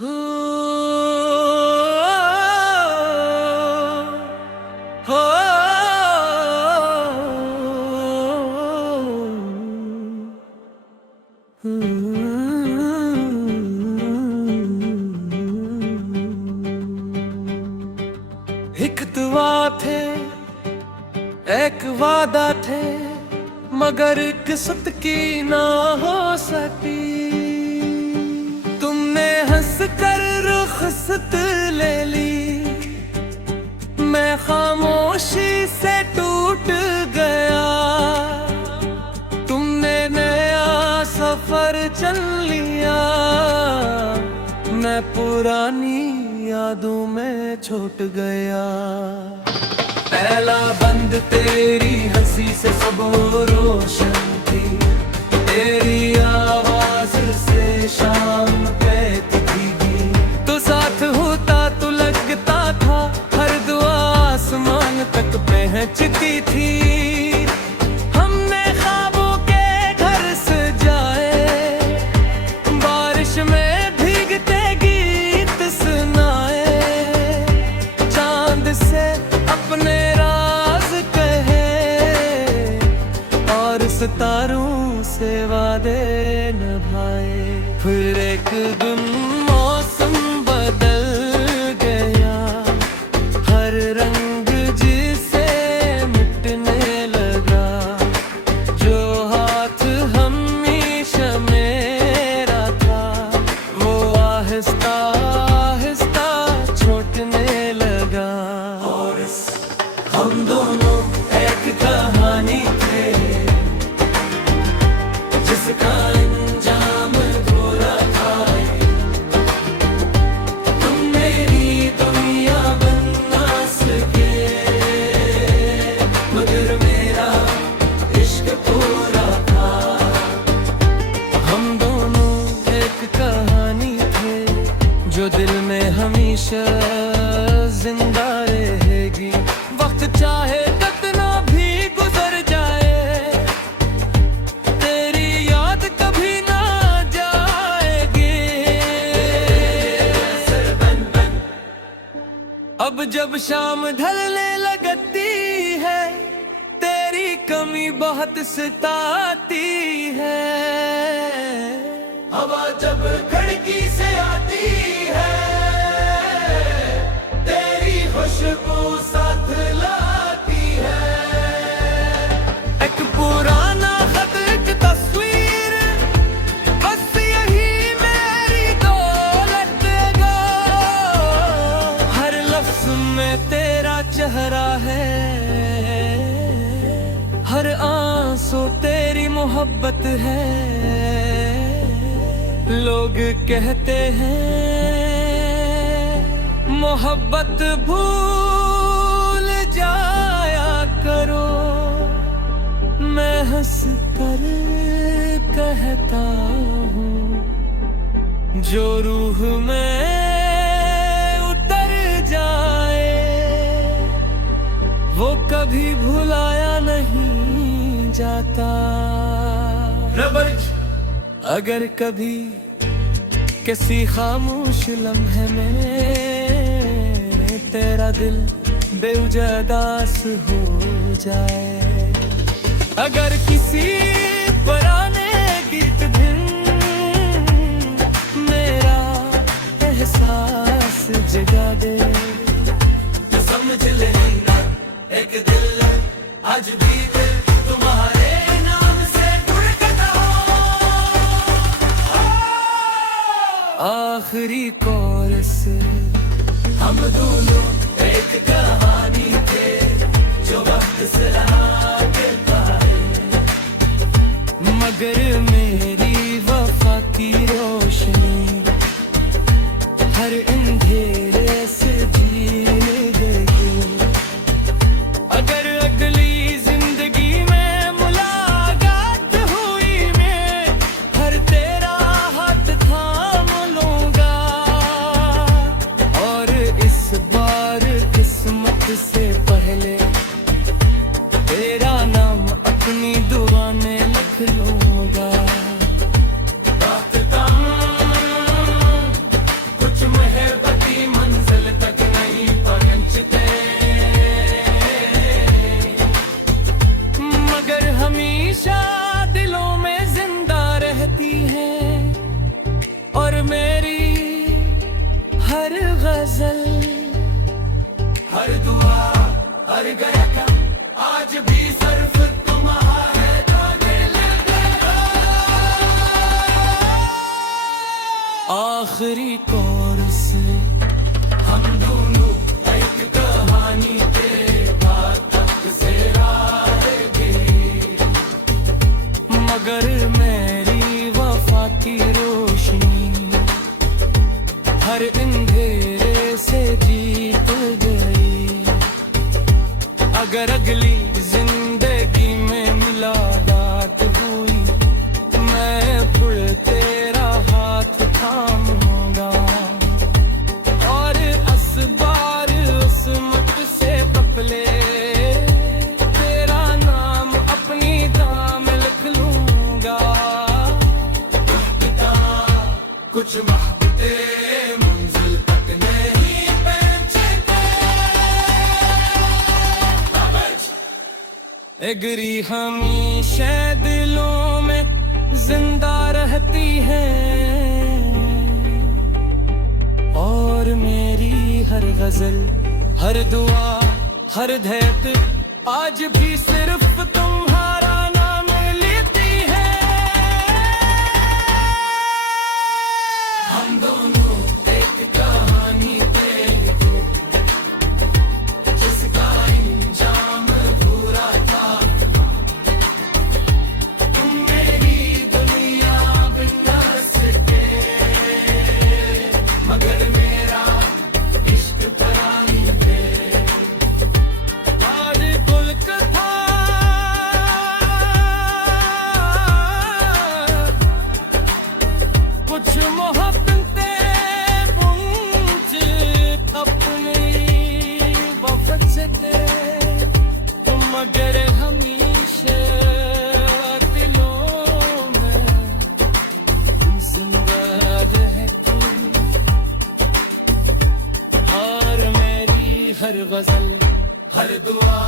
हो हो एक दुआ थे, एक वादा थे, मगर किस्मत की ना हो सकी। तुमने हंस कर रुखसत ले ली, मैं खामोशी से टूट गया। तुमने नया सफर चल लिया, मैं पुरानी यादों में छूट गया। पहला बंद तेरी हंसी से सब रोशन थी, तेरी आवाज से शाम कहती थी। तो साथ होता तो लगता था हर दुआ आसमान तक पहुंचती थी। हमने ख्वाबों के घर सजाए, बारिश में भीगते गीत सुनाए, चांद से अपने राज कहे और सितारों से वादे निभाए। फिर एक दिन मौसम बदल गया, हर रंग जिसे मिटने लगा। जो हाथ हमेशा मेरा था, वो आहिस्ता आहिस्ता छूटने लगा। और हम दोनों एक कहानी थे, जिसका अंजाम बुरा था। तुम मेरी दुनिया बन ना सके, मगर मेरा इश्क पूरा था। हम दोनों एक कहानी थे, जो दिल में हमेशा जिंदा रहेगी। वक्त चाहे कितना भी गुजर जाए, तेरी याद कभी ना जाएगी। अब जब शाम ढलने लगती है, तेरी कमी बहुत सताती है। हवा जब खिड़की से आती है, तेरी खुशबू साथ लाती है। एक पुराना खत, एक तस्वीर, बस यही मेरी दौलत गो। हर लफ्ज में तेरा चेहरा है, हर आंसू तेरी मोहब्बत है। लोग कहते हैं मोहब्बत भूल जाया करो, मैं हंस कर कहता हूँ। जो रूह में उतर जाए, वो कभी भुलाया नहीं जाता। अगर कभी किसी खामोश लम्हे में तेरा दिल बेवजदास हो जाए, अगर किसी पुराने गीत धुन मेरा एहसास जगा दे, तो समझ लेना एक दिल आज भी दिल तुम्हारे नाम से धड़कता हो। आखिरी कोरस, हम दोनों एक कहानी थे, जो वक्त से आगे पाए। मगर मेरी वफा की रोशनी हर अंधेरे से जीने देगी। अगर अगली जिंदगी में मुलाकात हुई, मैं हर तेरा हाथ थाम लूंगा। और इस बार किस्मत से पहले तेरा नाम अपनी दुआ में लिख लूंगा। आखिरी कोरस हम दोनों एक कहानी पे बात तक से रहेंगे, मगर मेरी वफा की रोशनी हर अंधेरे से जीत गई। अगर अगली जिंदगी में मुलाकात हुई, मैं फिर तेरा हाथ थामूंगा और असबार उस्मत से पपले तेरा नाम अपनी दाम लिख लूंगा। कुछ महबूबे मंजिल तक नहीं पहुंचते, एगरी हमेशा दिलों में जिंदा रहती है, और मेरी हर गजल, हर दुआ, हर धैर्य आज भी सिर्फ तुम्हारा नाम लेती है। हम दोनों एक कहानी पे थे, जिसका इंजाम अधूरा था। तुम मेरी दुनिया बिना सके, मगर मेरा इश्क परानी पे। आज गुल कथा कुछ मोहब्बतें पूछ अपनी वफत से दे, मगर हमेशा दिलों में जिंदा रहे तू। और मेरी हर गजल, हर दुआ,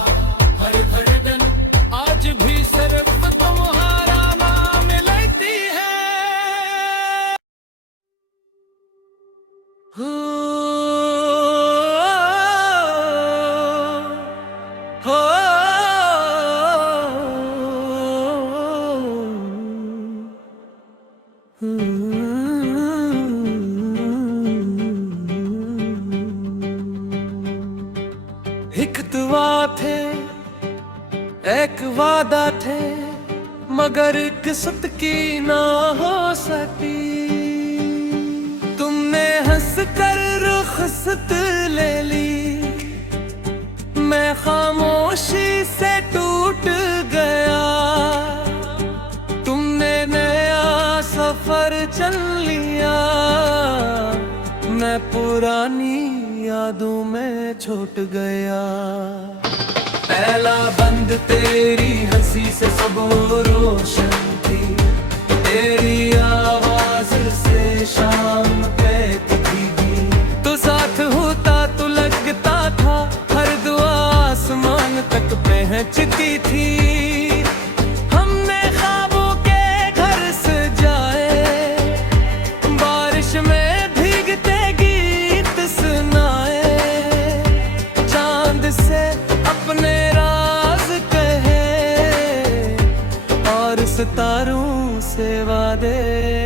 हर धड़कन आज भी सिर्फ तुम्हारा नाम लेती है। हो हो एक दुआ थे, एक वादा थे, मगर किस्मत की ना हो सकी। तुमने हंस कर रुखसत ले ली, मैं खामोशी से टूट गया। तुमने नया सफर चल लिया, मैं पुरानी यादों में छूट गया। पहला बंद तेरी हंसी से सब रोशन थी, तेरी आवाज से शाम कहती भीगी। तो साथ होता तो लगता था हर दुआ आसमान तक पहुंचती थी। हमने ख्वाबों के घर सजाए, बारिश में भीगते गीत सुनाए, चांद से अपने राज कहे और सितारों से वादे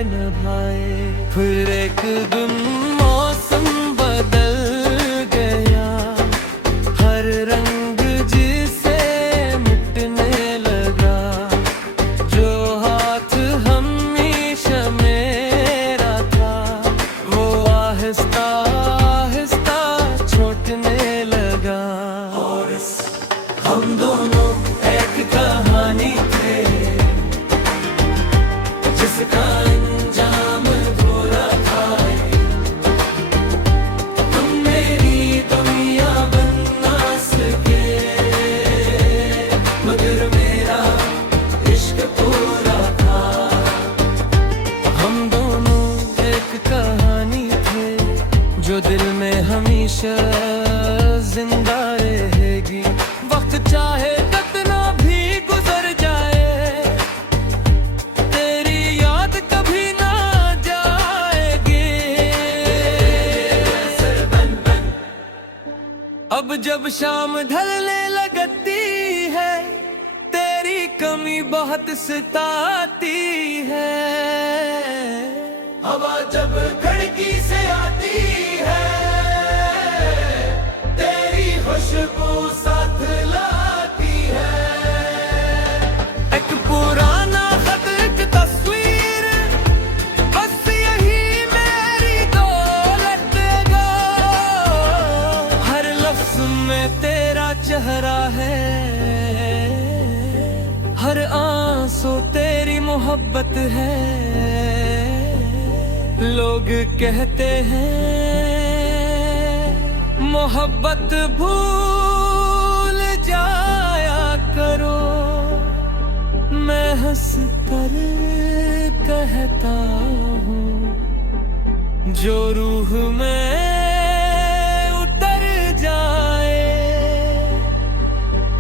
निभाए। फिर एक दिन मौसम बदल गया, हर रंग जिसे मिटने लगा। जो हाथ हमेशा मेरा था, वो आहिस्ता आहिस्ता छूटने लगा। और हम दोनों एक कहानी थे, जिसका अंजाम अधूरा था। तुम मेरी दुनिया बना सके, मगर मेरा इश्क पूरा था। हम दोनों एक कहानी थे, जो दिल में हमेशा जिंदा रहेगी। वक्त चाहे कितना भी गुजर जाए, तेरी याद कभी ना जाएगी। अब जब शाम ढलने लगती है, तेरी कमी बहुत सताती है। हवा जब जिंदगी से आती है, तेरी खुशबू साथ लाती है। एक पुराना खत, एक तस्वीर, बस यही मेरी दौलत गा। हर लफ्ज में तेरा चेहरा है, हर आंसू तेरी मोहब्बत है। लोग कहते हैं मोहब्बत भूल जाया करो, मैं हंस कर कहता हूँ जो रूह में उतर जाए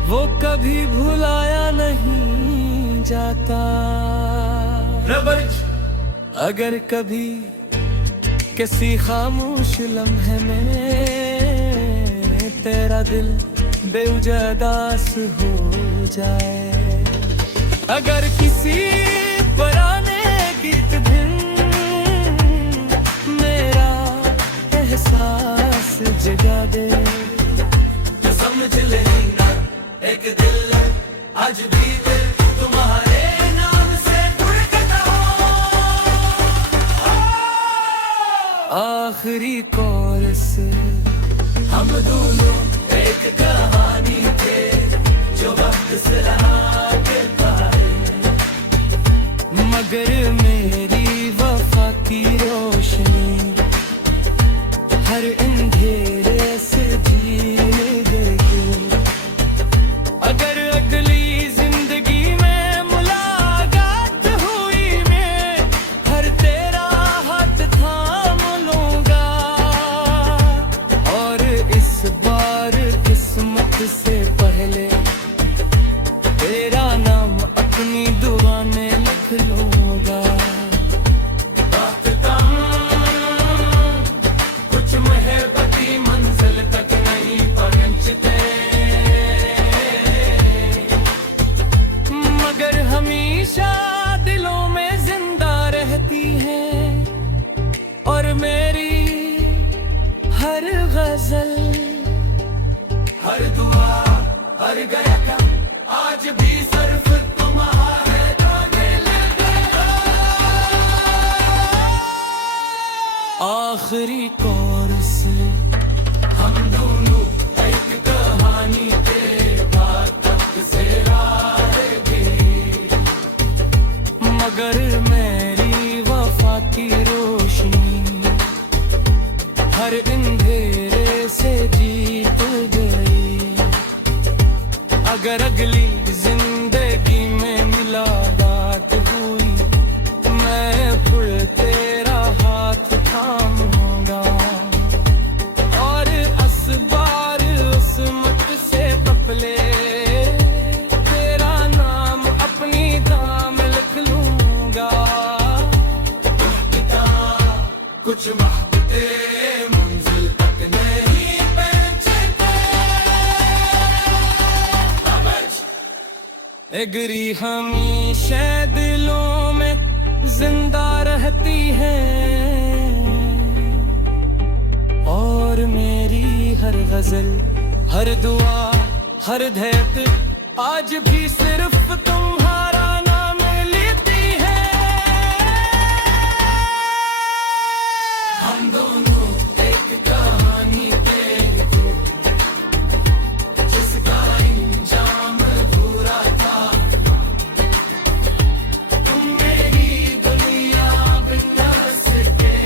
वो कभी भुलाया नहीं जाता। अगर कभी किसी खामोश लम्हे में तेरा दिल बेवजदास हो जाए, अगर किसी पुराने गीत धुन मेरा एहसास जगा दे, तो समझ लेना एक दिल आज भी दिल तुम्हारे नाम से धड़कता हो। आखिरी कोरस, हम दोनों एक कहानी थे जो वक्त से आगे पाए, मगर मेरी वफा की रोशनी हर अंधेरे से जीने देगी। अगर अगली जिंदगी में मुलाकात हुई, मैं हर तेरा हाथ थाम लूंगा, और इस बार किस्मत से पहले तेरा नाम अपनी दुआ में लिख लूंगा। कुछ मेहरबती मंजिल तक नहीं पहुंचते, मगर हमेशा दिलों में जिंदा रहती है, और मेरी हर गजल, हर दुआ, हर गायक आज भी सिर्फ तुम्हारे गाने लेते हो। आखिरी कोरस, हम दोनों एक कहानी थे बात से राह गई, मगर मेरी वफा की रोशनी हर अंधेरे से जीत गई। अगर अगली जिंदगी में मुलाकात हुई, मैं फिर तेरा हाथ थामूंगा, और असबार किस्मत से पपले तेरा नाम अपनी दाम लिख लूंगा। कुछ महबते मंजिल तक नहीं पहुंचते, एगरी हमेशा दिलों में जिंदा रहती है, और मेरी हर गजल, हर दुआ, हर धैर्य आज भी सिर्फ तुम्हारा नाम लेती है। हम दोनों एक कहानी थे जिसका इंजाम अधूरा था, तुम मेरी दुनिया बिना सके,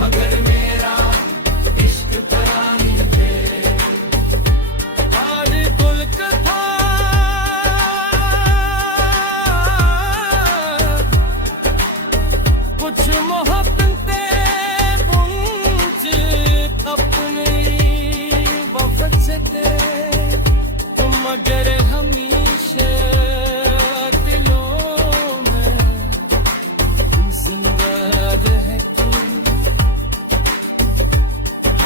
मगर मेरा इश्क पुरानी थे। आज कुल कथा कुछ मोहब्बतें पुंज अपनी वफत से दे, मगर हमेशा दिलों में जिंदा है तू,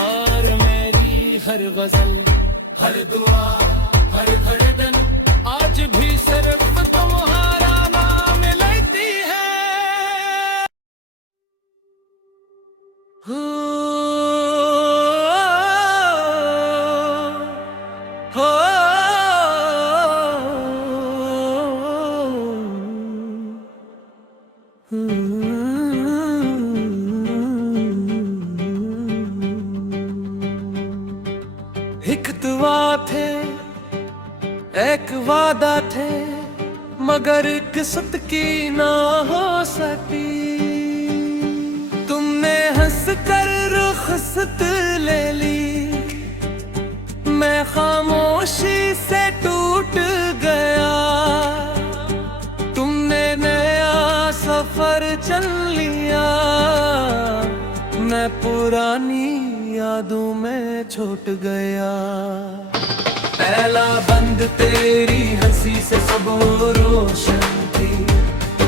और मेरी हर गजल, हर दुआ, हर धड़कन आज भी सिर्फ तुम्हारा नाम लेती है। पर किस्मत की ना हो सकी। तुमने हंस कर रुखसत ले ली, मैं खामोशी से टूट गया। तुमने नया सफर चल लिया, मैं पुरानी यादों में छूट गया। पहला बंद तेरी हंसी से सब रोशन थी,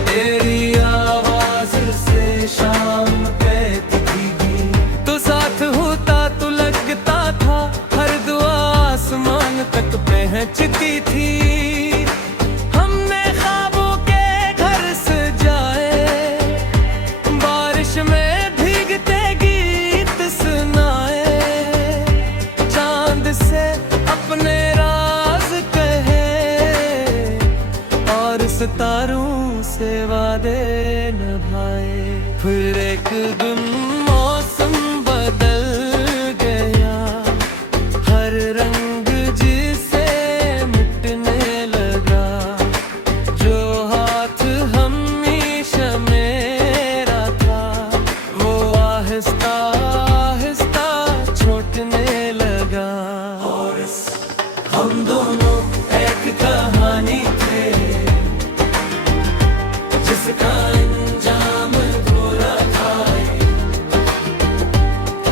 तेरी आवाज से शाम कहती थी। तो साथ होता तो लगता था हर दुआ आसमान तक पहुंचती थी। हमने ख्वाबों के घर सजाए, बारिश में भीगते गीत सुनाए, चांद से अपने राज कहे और सितारों से वादे निभाए। फिर एक दिन मौसम बदल गया, हर रंग जिसे मिटने लगा। जो हाथ हमेशा मेरा था, वो आहिस्ता आहिस्ता छूटने लगा। और हम दोनों एक कहानी थे, जिसका अंजाम बुरा था।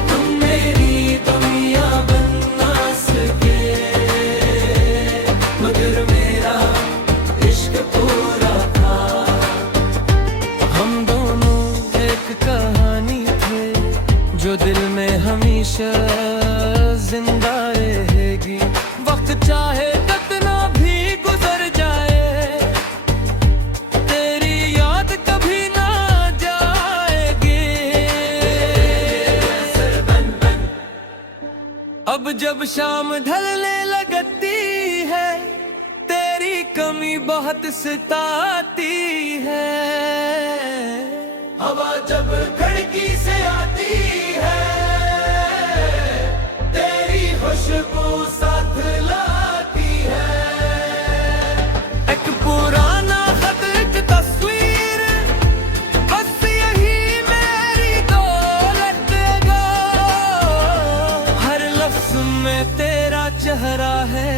तुम मेरी दुनिया बन ना सके, मगर मेरा इश्क पूरा था। हम दोनों एक कहानी थे, जो दिल में हमेशा जिंदा रहेगी। वक्त चाहे कितना भी गुजर जाए, तेरी याद कभी ना जाएगी। अब जब शाम ढलने लगती है, तेरी कमी बहुत सताती है। हवा जब खिड़की से आती है, तेरी खुशबू साथ लाती है। एक पुराना खत, एक तस्वीर, बस यही मेरी दौलत गा। हर लफ्ज में तेरा चेहरा है,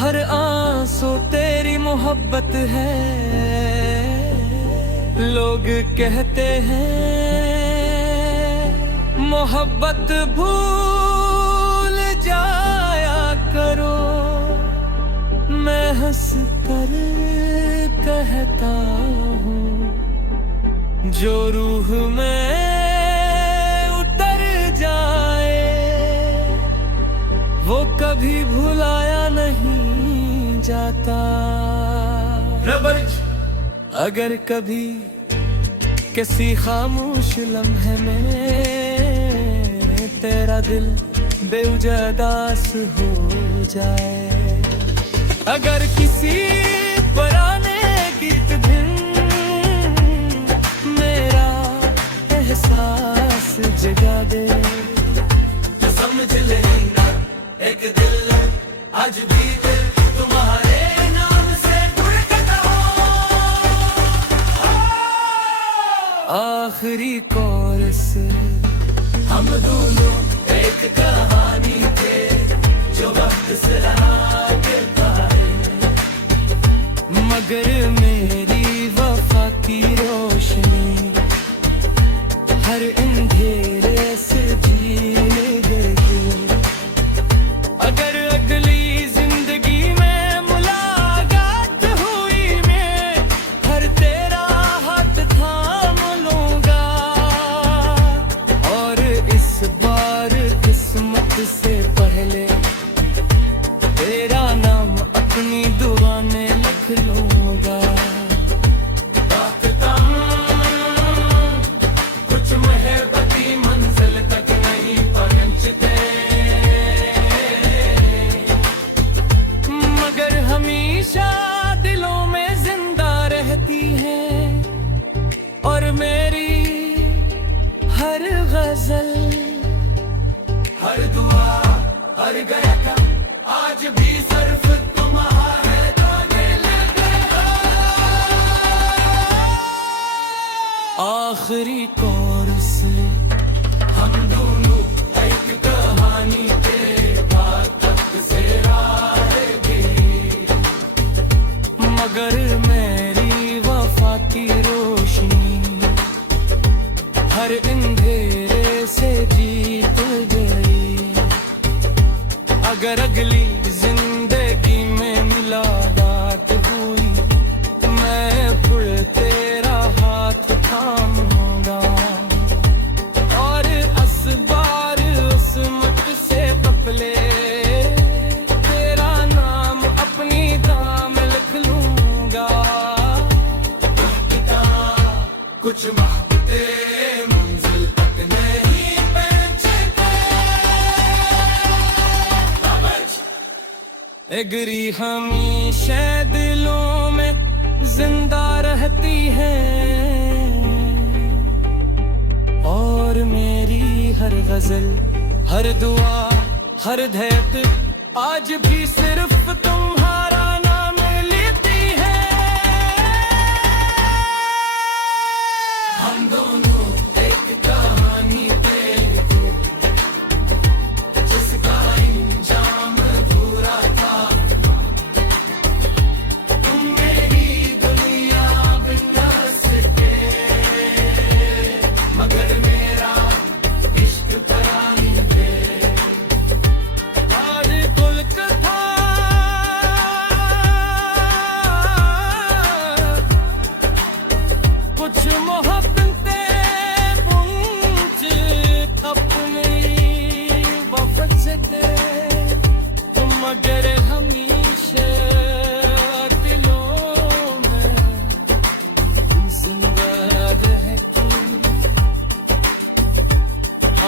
हर आंसू तेरी मोहब्बत है। लोग कहते हैं मोहब्बत भूल जाया करो, मैं हंस कर कहता हूँ। जो रूह में उतर जाए, वो कभी भुलाया नहीं जाता। अगर कभी किसी खामोश लम्हे में तेरा दिल बेवजदास हो जाए, अगर किसी पुराने गीत धुन मेरा एहसास जगा दे, तो समझ लेना एक दिल आज भी दिल तुम्हारे नाम से धड़कता हो। आखिरी कोरस, हम दोनों एक कहानी थे, जो वक्त से रहा गिरता है। मगर मेरी वफा की रोशनी हर अंधेरे से जीने गई। अगर अगली जिंदगी में मुलाकात हुई, मैं हर तेरा हाथ थाम लूंगा। और इस बार किस्मत से पहले तेरा नाम अपनी दुआ में लिख लूंगा। कुछ महबती मंजिल तक नहीं पहुंचते, मगर हमेशा दिलों में जिंदा रहती है। और मेरी हर गजल, हर दुआ, हर गायका आज भी सिर्फ तुम्हारे गाने आखिरी कोर्स हम दोनों एक कहानी के बाद तक से रहेंगे, मगर मेरी वफा की रोशनी हर अंधेरे से जीत गई। अगर अगली जिंदगी में मुलाकात हुई मैं फिर तेरा हाथ थामूंगा, और असबार उस्मत से पपले तेरा नाम अपनी दाम लिख लूंगा। कुछ मोहब्बते मंजिल तक नहीं पहुंचते, एगरी हमेशा दिलों में जिंदा रहती है, और मेरी हर गजल हर दुआ हर धैत आज भी सिर्फ तुम्हारा नाम लेती है। हम दोनों एक कहानी पे थे जिसका इंजाम अधूरा था, तुम मेरी दुनिया बिना सके, मगर मेरा इश्क परानी है। आज कुल कथा कुछ मोहब्बतें पुंज अपनी वफत से दे, मगर हमेशा दिलों में जिंदा रहती,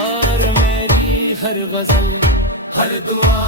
और मेरी हर गजल हर दुआ